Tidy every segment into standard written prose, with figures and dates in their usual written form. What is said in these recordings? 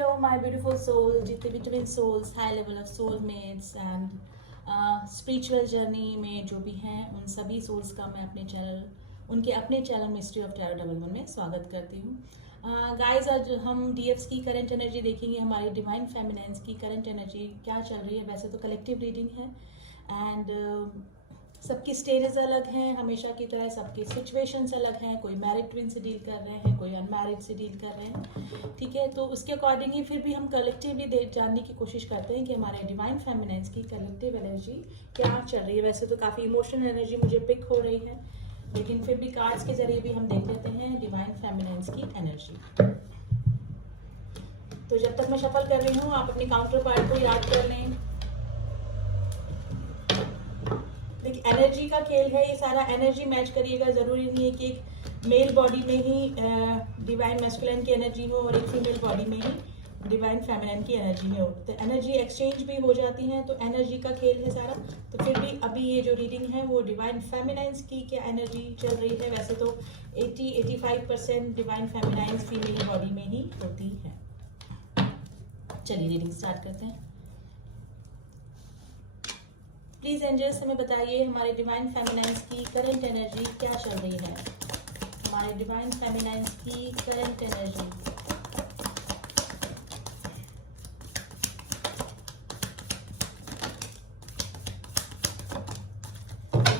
Hello, my beautiful soul, जितने भी twin souls, high level of soulmates and spiritual journey में जो भी हैं उन सभी सोल्स का मैं उनके अपने channel mystery of tarot double one में स्वागत करती हूँ। गाइस, आज हम डीएफ्स की करंट एनर्जी देखेंगे, हमारी डिवाइन फेमिनाइन्स की करंट एनर्जी क्या चल रही है। वैसे तो कलेक्टिव रीडिंग है एंड सबकी स्टेजेस अलग हैं, हमेशा की तरह सबकी सिचुएशंस अलग हैं। कोई मैरिड ट्विन से डील कर रहे हैं, कोई अनमैरिड से डील कर रहे हैं, ठीक है। तो उसके अकॉर्डिंग ही फिर भी हम कलेक्टिवली जानने की कोशिश करते हैं कि हमारे डिवाइन फेमिनाइन्स की कलेक्टिव एनर्जी क्या चल रही है। वैसे तो काफ़ी इमोशनल एनर्जी मुझे पिक हो रही है, लेकिन फिर भी कार्ड्स के जरिए भी हम देख लेते हैं डिवाइन फेमिनाइन्स की एनर्जी। तो जब तक मैं शफल कर रही हूँ, आप अपने काउंटर पार्ट को याद कर लें। देखिए, एनर्जी का खेल है ये सारा, एनर्जी मैच करिएगा। ज़रूरी नहीं है कि एक मेल बॉडी में ही डिवाइन मैस्कुलिन की एनर्जी हो और एक फीमेल बॉडी में ही डिवाइन फेमिनिन की एनर्जी हो। तो एनर्जी एक्सचेंज भी हो जाती हैं, तो एनर्जी का खेल है सारा। तो फिर भी अभी ये जो रीडिंग है वो डिवाइन फेमिनाइन्स की क्या एनर्जी चल रही है। वैसे तो 80-85% डिवाइन फेमिनाइन्स फीमेल बॉडी में ही होती है। चलिए रीडिंग स्टार्ट करते हैं। प्लीज एंजल्स हमें बताइए हमारे डिवाइन फेमिनाइन्स की करंट एनर्जी क्या चल रही है। हमारे डिवाइन फेमिनाइन्स की करंट एनर्जी।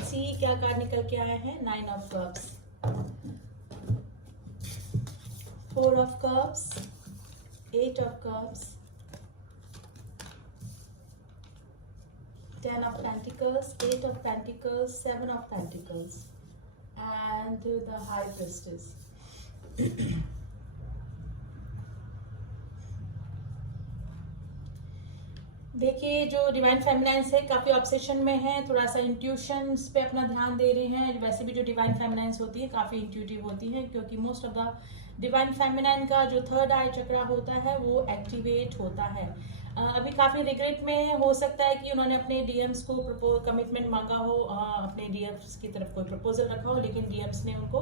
सी क्या कार्ड निकल के आया है। 9 of cups, 4 of cups, 8 of cups, 10 of Pentacles, 8 of Pentacles, 7 of Pentacles, and the High Priestess. देखिए, जो डिवाइन फेमिनाइन्स है काफ़ी ऑब्सेशन में है, थोड़ा सा इंट्यूशंस पे अपना ध्यान दे रहे हैं। वैसे भी जो डिवाइन फेमिनाइन्स होती है काफ़ी इंट्यूटिव होती है, क्योंकि most of the divine feminine का जो थर्ड आई चक्रा होता है वो एक्टिवेट होता है। अभी काफ़ी रिग्रेट में हो सकता है कि उन्होंने अपने डीएम्स को कमिटमेंट मांगा हो, अपने डीएम्स की तरफ कोई प्रपोजल रखा हो, लेकिन डीएम्स ने उनको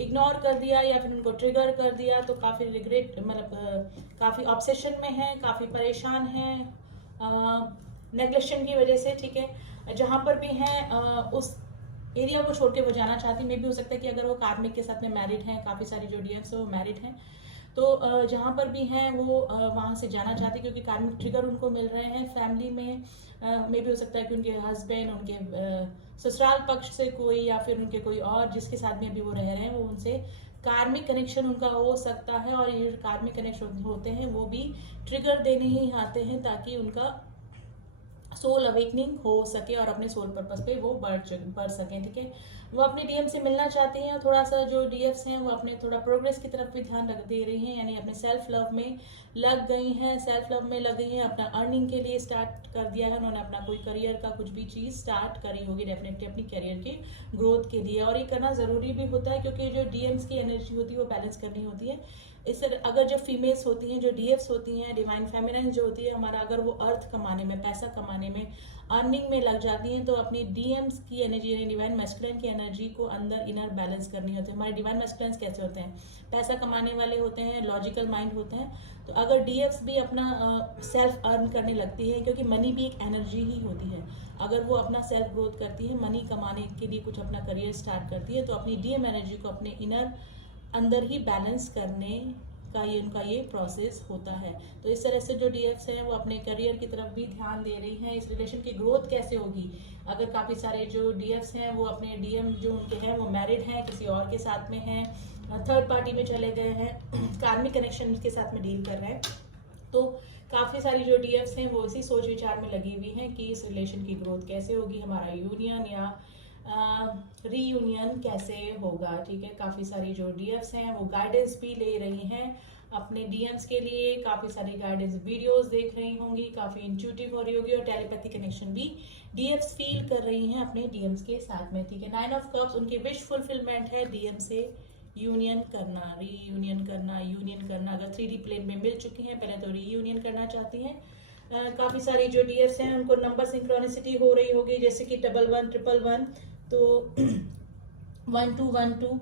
इग्नोर कर दिया या फिर उनको ट्रिगर कर दिया। तो काफ़ी रिग्रेट, मतलब काफ़ी ऑब्सेशन में है, काफ़ी परेशान हैं नेग्लेक्शन की वजह से, ठीक है। जहाँ पर भी हैं उस एरिया को छोड़ के वो जाना चाहती। मे भी हो सकता है कि अगर वो कार्मिक के साथ में मैरिड हैं, काफ़ी सारी जो डीएम्स है वो मैरिड हैं, तो जहाँ पर भी हैं वो वहाँ से जाना चाहती, क्योंकि कार्मिक ट्रिगर उनको मिल रहे हैं। फैमिली में मे भी हो सकता है कि उनके हस्बैंड, उनके ससुराल पक्ष से कोई, या फिर उनके कोई और जिसके साथ में अभी वो रह रहे हैं, वो उनसे कार्मिक कनेक्शन उनका हो सकता है। और ये कार्मिक कनेक्शन होते हैं वो भी ट्रिगर देने ही आते हैं, ताकि उनका सोल अवेकनिंग हो सके और अपने सोल पर्पस पे वो बढ़ सकें, ठीक है। वो अपने डीएम से मिलना चाहती हैं। थोड़ा सा जो डीएफ्स हैं वो अपने थोड़ा प्रोग्रेस की तरफ भी ध्यान रख दे रही हैं, यानी अपने सेल्फ लव में लग गई हैं। सेल्फ लव में लग गई हैं, अपना अर्निंग के लिए स्टार्ट कर दिया है उन्होंने। अपना कोई करियर का कुछ भी चीज़ स्टार्ट करी होगी डेफिनेटली अपनी करियर की ग्रोथ के लिए, और ये करना ज़रूरी भी होता है, क्योंकि जो डीएम्स की एनर्जी होती है वो बैलेंस करनी होती है। इससे अगर जो फीमेल्स होती हैं, जो डीएफ्स होती हैं, डिवाइन फेमिनिन जो होती है हमारा, अगर वो अर्थ कमाने में, पैसा कमाने में, अर्निंग में लग जाती हैं, तो अपनी डीएम्स की एनर्जी यानी डिवाइन मैस्कुलिन की एनर्जी को अंदर इनर बैलेंस करनी होती है। हमारे डिवाइन मैस्कुलिन कैसे होते हैं, पैसा कमाने वाले होते हैं, लॉजिकल माइंड होते हैं। तो अगर डीएफ्स भी अपना सेल्फ अर्न करने लगती है, क्योंकि मनी भी एक एनर्जी ही होती है, अगर वो अपना सेल्फ ग्रोथ करती है, मनी कमाने के लिए कुछ अपना करियर स्टार्ट करती है, तो अपनी डीएम एनर्जी को अपने इनर अंदर ही बैलेंस करने का उनका ये प्रोसेस होता है। तो इस तरह से जो डीएफ्स हैं वो अपने करियर की तरफ भी ध्यान दे रही हैं। इस रिलेशन की ग्रोथ कैसे होगी, अगर काफ़ी सारे जो डीएफ्स हैं वो अपने डीएम जो उनके हैं वो मैरिड हैं, किसी और के साथ में हैं, थर्ड पार्टी में चले गए हैं, कार्मिक कनेक्शन के साथ में डील कर रहे हैं, तो काफ़ी सारी जो डीएफ्स हैं वो इसी सोच विचार में लगी हुई हैं कि इस रिलेशन की ग्रोथ कैसे होगी, हमारा यूनियन या रीयूनियन कैसे होगा, ठीक है। काफ़ी सारी जो डीएफ्स हैं वो गाइडेंस भी ले रही हैं अपने डीएम्स के लिए, काफ़ी सारी गाइडेंस वीडियोस देख रही होंगी, काफ़ी इंट्यूटिव हो रही होगी, और टेलीपैथी कनेक्शन भी डीएफ्स फील कर रही हैं अपने डीएम्स के साथ में, ठीक है। 9 ऑफ कप्स उनकी विश फुलफिलमेंट है, डीएम से यूनियन करना, रीयूनियन करना, यूनियन करना। अगर 3D प्लेन में मिल चुकी हैं, पहले तो रीयूनियन करना चाहती हैं। काफ़ी सारी जो डीएफ्स हैं उनको नंबर सिंक्रोनिसिटी हो रही होगी, जैसे कि 111111, तो 1212,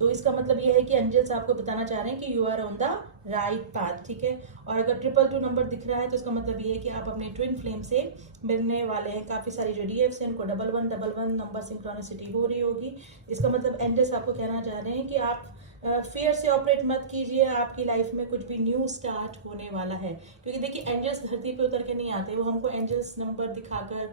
तो इसका मतलब ये है कि एंजल्स आपको बताना चाह रहे हैं कि you are on the right path, ठीक है। और अगर 222 नंबर दिख रहा है तो इसका मतलब ये है कि आप अपने ट्विन फ्लेम से मिलने वाले हैं। काफी सारी जो डीएफ्स हैं उनको 1111 नंबर सिंक्रोनिसिटी हो रही होगी। इसका मतलब एंजल्स आपको कहना चाह रहे हैं कि आप फियर से ऑपरेट मत कीजिए, आपकी लाइफ में कुछ भी न्यू स्टार्ट होने वाला है। क्योंकि देखिए एंजल्स धरती पे उतर के नहीं आते, वो हमको एंजल्स नंबर दिखाकर,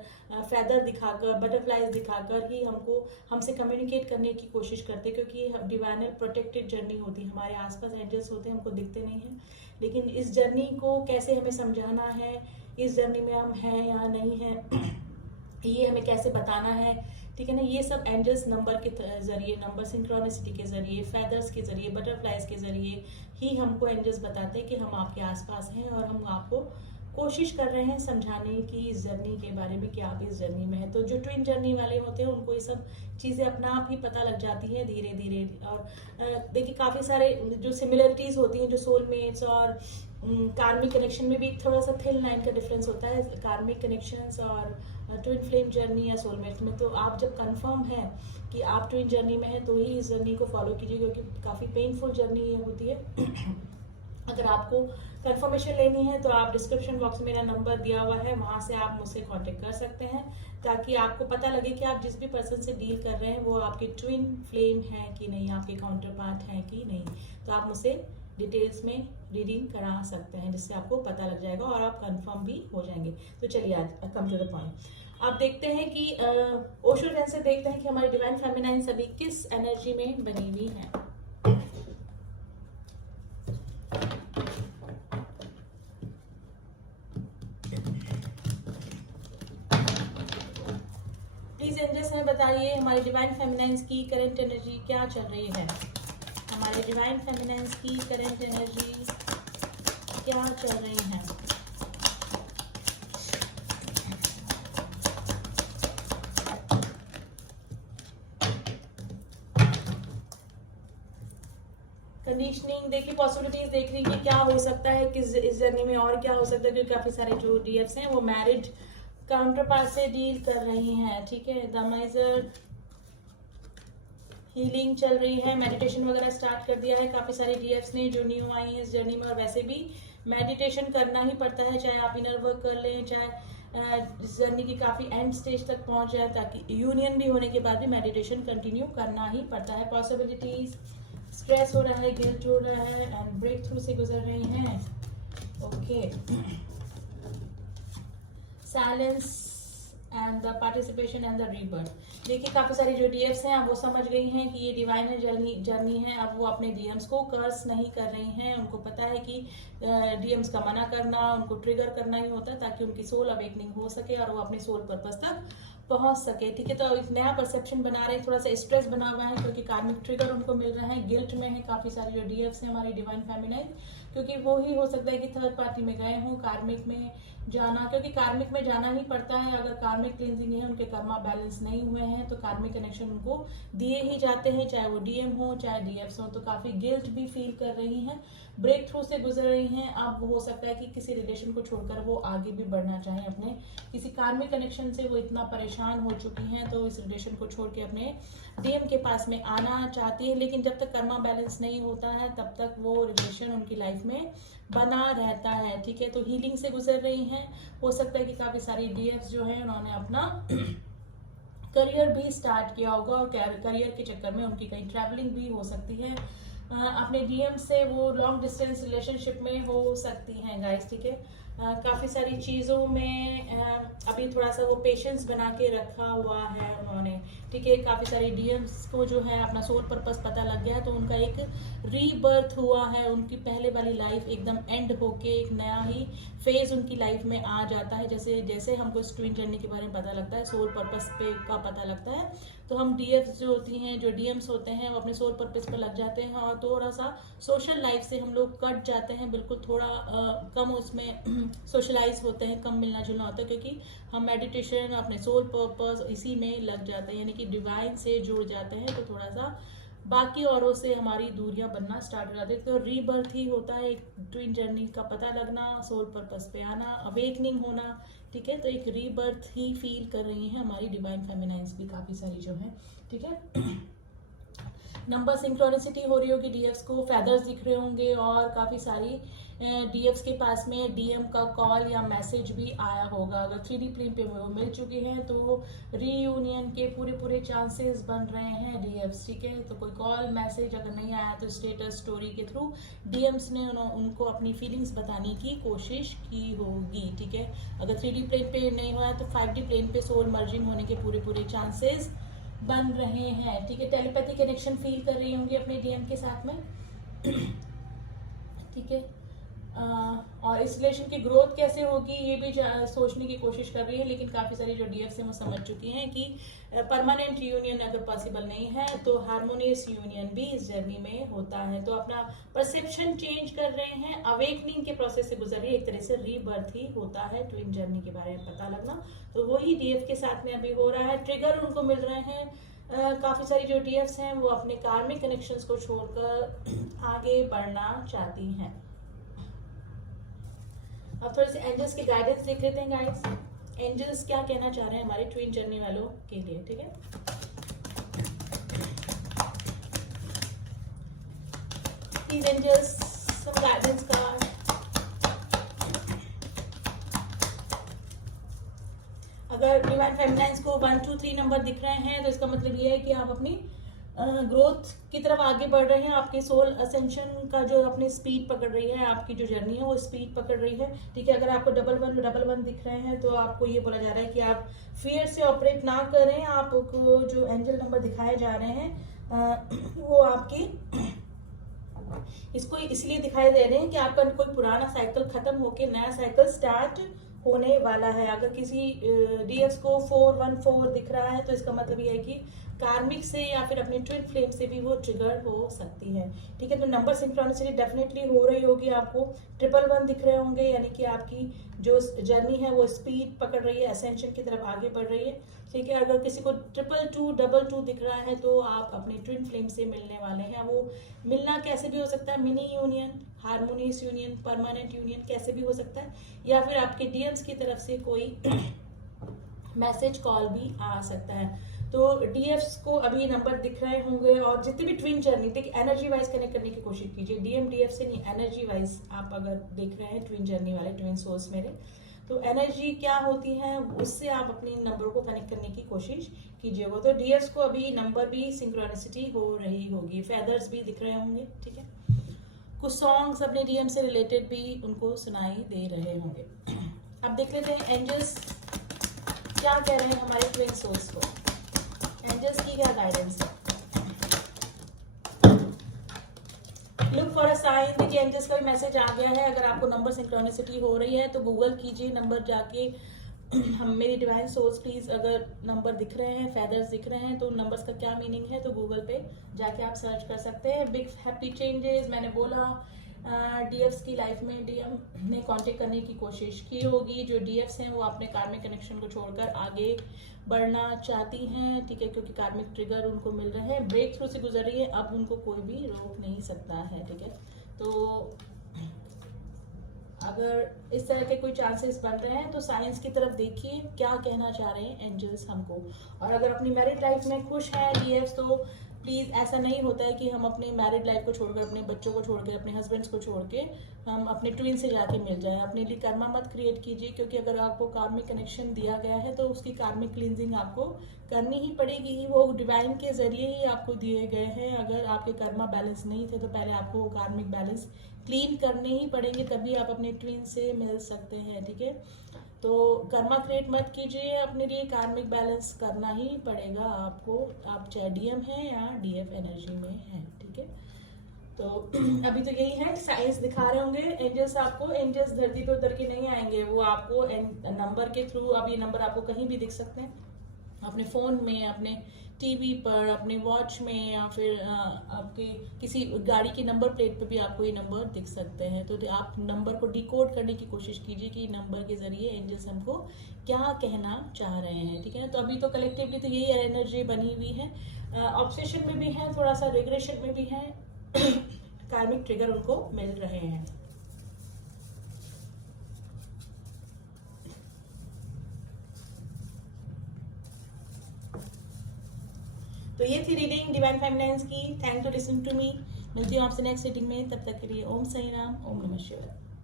फेदर दिखाकर, बटरफ्लाइज दिखाकर ही हमसे कम्युनिकेट करने की कोशिश करते हैं। क्योंकि डिवाइनल प्रोटेक्टेड जर्नी होती है, हमारे आसपास एंजल्स होते हैं, हमको दिखते नहीं हैं, लेकिन इस जर्नी को कैसे हमें समझाना है, इस जर्नी में हम हैं या नहीं हैं, ये हमें कैसे बताना है, ठीक है ना। ये सब एंजल्स नंबर के जरिए, नंबर सिंक्रोनिसिटी के जरिए, फेदर्स के जरिए, बटरफ्लाइज के जरिए ही हमको एंजल्स बताते हैं कि हम आपके आसपास हैं और हम आपको कोशिश कर रहे हैं समझाने की इस जर्नी के बारे में कि आप इस जर्नी में हैं। तो जो ट्विन जर्नी वाले होते हैं उनको ये सब चीज़ें अपना आप ही पता लग जाती है धीरे धीरे। और देखिए काफ़ी सारे जो सिमिलरिटीज़ होती हैं, जो सोलमेट्स और कार्मिक कनेक्शन में भी थोड़ा सा थिन लाइन का डिफरेंस होता है, कार्मिक कनेक्शंस और ट्विन फ्लेम जर्नी या सोलमेट में। तो आप जब कंफर्म है कि आप ट्विन जर्नी में हैं तो ही इस जर्नी को फॉलो कीजिए, क्योंकि काफ़ी पेनफुल जर्नी होती है। अगर आपको कंफर्मेशन लेनी है तो आप डिस्क्रिप्शन बॉक्स में मेरा नंबर दिया हुआ है, वहां से आप मुझसे कांटेक्ट कर सकते हैं, ताकि आपको पता लगे कि आप जिस भी पर्सन से डील कर रहे हैं वो आपके ट्विन फ्लेम है कि नहीं, आपके काउंटर पार्ट है कि नहीं। तो आप मुझसे डिटेल्स में रीडिंग करा सकते हैं, जिससे आपको पता लग जाएगा और आप कंफर्म भी हो जाएंगे। तो चलिए आज कम टू द पॉइंट। आप देखते हैं कि ओशो रेन से देखते हैं कि हमारी डिवाइन फेमिनाइन अभी किस एनर्जी में बनी हुई है। प्लीज एंजल्स हमें बताइए हमारी डिवाइन फेमिनाइंस की करंट एनर्जी क्या चल रही है। हमारे डिवाइन फेमिनाइंस की करंट एनर्जी क्या चल रही है। कंडीशनिंग देखिए, पॉसिबिलिटीज देख रही है क्या हो सकता है किस इस जर्नी में, और क्या हो सकता है, क्योंकि काफी सारे जो डीएफ्स हैं वो मैरिड काउंटर पार्ट से डील कर रही हैं, ठीक है। द माइजर हीलिंग चल रही है, मेडिटेशन वगैरह स्टार्ट कर दिया है काफी सारे डीएफ्स ने जो न्यू आई हैं इस जर्नी में। और वैसे भी मेडिटेशन करना ही पड़ता है, चाहे आप इनर वर्क कर लें, चाहे इस जर्नी की काफी एंड स्टेज तक पहुंच जाए, ताकि यूनियन भी होने के बाद भी मेडिटेशन कंटिन्यू करना ही पड़ता है। पॉसिबिलिटीज, स्ट्रेस हो रहा है, गिल्ट हो रहा है एंड ब्रेक थ्रू से गुजर रही हैं, okay. Silence and the participation and the rebirth. देखिए काफी सारी जो डीएफ्स हैं अब वो समझ गई हैं कि ये डिवाइन जर्नी है। अब वो अपने डीएम्स को कर्स नहीं कर रही हैं, उनको पता है कि डीएम्स का मना करना, उनको ट्रिगर करना ही होता है ताकि उनकी सोल अवेकनिंग हो सके और वो अपने सोल पर्पस तक पहुंच सके, ठीक है। तो एक नया परसेप्शन बना रहे हैं, थोड़ा सा स्ट्रेस बना हुआ है क्योंकि कार्मिक ट्रिगर उनको मिल रहा है, गिल्ट में है काफी सारी जो डीएफ्स हैं हमारी डिवाइन फेमिनाइन, क्योंकि वो ही हो सकता है कि थर्ड पार्टी में गए हों, कार्मिक में जाना, क्योंकि कार्मिक में जाना ही पड़ता है। अगर कार्मिक क्लींजिंग है, उनके कर्मा बैलेंस नहीं हुए हैं तो कार्मिक कनेक्शन उनको दिए ही जाते हैं, चाहे वो डीएम हो चाहे डीएफ्स हो। तो काफी गिल्ट भी फील कर रही हैं, ब्रेक थ्रू से गुजर रही हैं। अब हो सकता है कि किसी रिलेशन को छोड़कर वो आगे भी बढ़ना चाहें, अपने किसी कार्मिक कनेक्शन से वो इतना परेशान हो चुकी हैं तो इस रिलेशन को छोड़ के अपने डीएम के पास में आना चाहती है। लेकिन जब तक कर्मा बैलेंस नहीं होता है तब तक वो रिलेशन उनकी लाइफ में बना रहता है, ठीक है। तो हीलिंग से गुजर रही हैं। हो सकता है कि काफी सारी डीएफ्स जो है उन्होंने अपना करियर भी स्टार्ट किया होगा और करियर के चक्कर में उनकी कहीं ट्रैवलिंग भी हो सकती है। अपने डीएम से वो लॉन्ग डिस्टेंस रिलेशनशिप में हो सकती हैं गाइस, ठीक है। काफ़ी सारी चीज़ों में अभी थोड़ा सा वो पेशेंस बना के रखा हुआ है उन्होंने, ठीक है। काफ़ी सारी डीएम्स को जो है अपना सोल पर्पस पता लग गया है तो उनका एक रीबर्थ हुआ है, उनकी पहले वाली लाइफ एकदम एंड होके एक नया ही फेज उनकी लाइफ में आ जाता है। जैसे जैसे हमको इस ट्विन जर्नी के बारे में पता लगता है, सोल पर्पस पे का पता लगता है, तो हम डीएफ्स जो होती हैं, जो डीएम्स होते हैं, वो अपने सोल पर्पस पर लग जाते हैं और थोड़ा सा सोशल लाइफ से हम लोग कट जाते हैं, बिल्कुल थोड़ा कम उसमें सोशलाइज होते हैं, कम मिलना जुलना होता है, क्योंकि हम मेडिटेशन अपने सोल पर्पस इसी में लग जाते हैं, यानी कि डिवाइन से जुड़ जाते हैं। तो थोड़ा सा बाकी औरों से हमारी दूरियां बनना स्टार्ट हो जाती है। तो रीबर्थ ही होता है एक ट्विन जर्नी का पता लगना, सोल पर्पस पे आना, अवेकनिंग होना, ठीक है। तो एक रीबर्थ ही फील कर रही हैं हमारी डिवाइन फेमिनाइंस भी काफ़ी सारी जो है, ठीक है। नंबर सिंक्रोनिसिटी हो रही होगी डीएफ्स को, फेदर्स दिख रहे होंगे और काफ़ी सारी डीएफ्स के पास में डीएम का कॉल या मैसेज भी आया होगा। अगर 3D प्लेन पे वो मिल चुके हैं तो रीयूनियन के पूरे चांसेस बन रहे हैं डीएफ्स, ठीक है। तो कोई कॉल मैसेज अगर नहीं आया तो स्टेटस स्टोरी के थ्रू डीएम्स ने उनको अपनी फीलिंग्स बताने की कोशिश की होगी, ठीक है। अगर 3D प्लेन पे नहीं हुआ है तो 5D प्लेन पे सोल मर्जिंग होने के पूरे चांसेस बन रहे हैं, ठीक है। टेलीपैथी कनेक्शन फील कर रही होंगी अपने डीएम के साथ में, ठीक है। और इस रिलेशन की ग्रोथ कैसे होगी ये भी सोचने की कोशिश कर रही है, लेकिन काफ़ी सारी जो डीएफ्स हैं वो समझ चुकी हैं कि परमानेंट यूनियन अगर पॉसिबल नहीं है तो हार्मोनियस यूनियन भी इस जर्नी में होता है। तो अपना परसेप्शन चेंज कर रहे हैं, अवेकनिंग के प्रोसेस से गुजर रही है, एक तरह से रीबर्थ ही होता है ट्विन जर्नी के बारे में पता लगना। तो वही डीएफ के साथ में अभी हो रहा है, ट्रिगर उनको मिल रहे हैं। काफ़ी सारी जो डीएफ्स हैं वो अपने कार्मिक कनेक्शंस को छोड़कर आगे बढ़ना चाहती हैं। अब थोड़े से एंजल्स के गाइडेंस देख लेते हैं गाइस, एंजल्स क्या कहना चाह रहे हैं हमारे ट्विन जर्नी वालों के लिए, ठीक है। Please angels some guidance card. अगर डिवाइन फेमिनाइन्स को 1 2 3 नंबर दिख रहे हैं तो इसका मतलब ये है कि आप अपनी ग्रोथ की तरफ आगे बढ़ रहे हैं। आपके सोल असेंशन का जो अपनी स्पीड पकड़ रही है, आपकी जो जर्नी है वो स्पीड पकड़ रही है, ठीक है। अगर आपको 1111 दिख रहे हैं तो आपको ये बोला जा रहा है कि आप फियर से ऑपरेट ना करें। आपको जो एंजल नंबर दिखाए जा रहे हैं वो आपकी इसको इसलिए दिखाई दे रहे हैं कि आपका कोई पुराना साइकिल खत्म होके नया साइकिल स्टार्ट होने वाला है। अगर किसी डीएस को 414 दिख रहा है तो इसका मतलब ये है कि कार्मिक से या फिर अपने ट्विन फ्लेम से भी वो ट्रिगर हो सकती है, ठीक है। तो नंबर सिंक्रोनिसिटी डेफिनेटली हो रही होगी। आपको 111 दिख रहे होंगे, यानी कि आपकी जो जर्नी है वो स्पीड पकड़ रही है, असेंशन की तरफ आगे बढ़ रही है, ठीक है। अगर किसी को 222 दिख रहा है तो आप अपने ट्विन फ्लेम से मिलने वाले हैं। वो मिलना कैसे भी हो सकता है, mini union, harmonious union, permanent union कैसे भी हो सकता है, या फिर आपके डीएम्स की तरफ से कोई मैसेज कॉल भी आ सकता है। तो डीएफ्स को अभी नंबर दिख रहे होंगे और जितने भी ट्विन जर्नी देखिए एनर्जी वाइज कनेक्ट करने की कोशिश कीजिए। डीएम डीएफ से नहीं, एनर्जी वाइज आप अगर देख रहे हैं ट्विन जर्नी वाले ट्विन सोल्स मेरे, तो एनर्जी क्या होती है उससे आप अपने नंबर को कनेक्ट करने की कोशिश कीजिएगा। तो डीएफ्स को अभी नंबर भी सिंक्रोनिसिटी हो रही होगी, फेदर्स भी दिख रहे होंगे, ठीक है। कुछ सॉन्ग्स अपने डीएम से रिलेटेड भी उनको सुनाई दे रहे होंगे। अब देख लेते हैं एंजल्स क्या कह रहे हैं हमारे ट्विन सोल्स को, एंजल्स की क्या गाइडेंस है। लुक फॉर अ साइन, देखिए एंजल्स का भी मैसेज आ गया है। अगर आपको नंबर सिंक्रोनिसिटी हो रही है तो गूगल कीजिए नंबर जाके, हम मेरी डिवाइन सोल्स प्लीज, अगर नंबर दिख रहे हैं, फेदर्स दिख रहे हैं तो उन नंबर्स का क्या मीनिंग है तो गूगल पे जाके आप सर्च कर सकते हैं। बिग हैप्पी चेंजेस, मैंने बोला डीएफ्स की लाइफ में डीएम ने कांटेक्ट करने की कोशिश की होगी। जो डीएफ्स हैं वो अपने कार्मिक कनेक्शन को छोड़कर आगे बढ़ना चाहती हैं, ठीक है, क्योंकि कार्मिक ट्रिगर उनको मिल रहे हैं, ब्रेक थ्रू से गुजर रही है, अब उनको कोई भी रोक नहीं सकता है, ठीक है। तो अगर इस तरह के कोई चांसेस बन रहे हैं तो साइंस की तरफ देखिए क्या कहना चाह रहे हैं एंजल्स हमको। और अगर अपनी मैरिड लाइफ में खुश हैं डीएफ्स तो प्लीज़ ऐसा नहीं होता है कि हम अपनी मैरिड लाइफ को छोड़कर, अपने बच्चों को छोड़ के, अपने हस्बैंड्स को छोड़ के हम अपने ट्विन से जाके मिल जाए। अपने लिए कर्मा मत क्रिएट कीजिए, क्योंकि अगर आपको कार्मिक कनेक्शन दिया गया है तो उसकी कार्मिक क्लींजिंग आपको करनी ही पड़ेगी। वो डिवाइन के जरिए ही आपको दिए गए हैं। अगर आपके कर्मा बैलेंस नहीं थे तो पहले आपको वो कार्मिक बैलेंस क्लीन करने ही पड़ेंगे, तभी आप अपने ट्विन से मिल सकते हैं, ठीक है। तो कर्मा क्रिएट मत कीजिए, अपने लिए कार्मिक बैलेंस करना ही पड़ेगा आपको, आप चाहे डीएम हैं या डीएफ एनर्जी में हैं, ठीक है। तो अभी तो यही है, साइंस दिखा रहे होंगे एंजल्स आपको। एंजल्स धरती पे उतर के नहीं आएंगे, वो आपको नंबर के थ्रू, अब ये नंबर आपको कहीं भी दिख सकते हैं, अपने फ़ोन में, अपने टीवी पर, अपने वॉच में, या फिर आपके किसी गाड़ी की नंबर प्लेट पे भी आपको ये नंबर दिख सकते हैं। तो आप नंबर को डिकोड करने की कोशिश कीजिए कि नंबर के जरिए एंजल्स हमको क्या कहना चाह रहे हैं, ठीक है। तो अभी तो कलेक्टिवली तो यही एनर्जी बनी हुई है, ऑब्सेशन में भी है, थोड़ा सा रिग्रेशन में भी है, कार्मिक ट्रिगर उनको मिल रहे हैं। तो तो ये थी रीडिंग डिवाइन फेमिनाइन्स की। Thank to listening to me. मिलती हूँ आपसे नेक्स्ट रीडिंग में, तब तक के लिए ओम साई राम, ओम नमः शिवाय।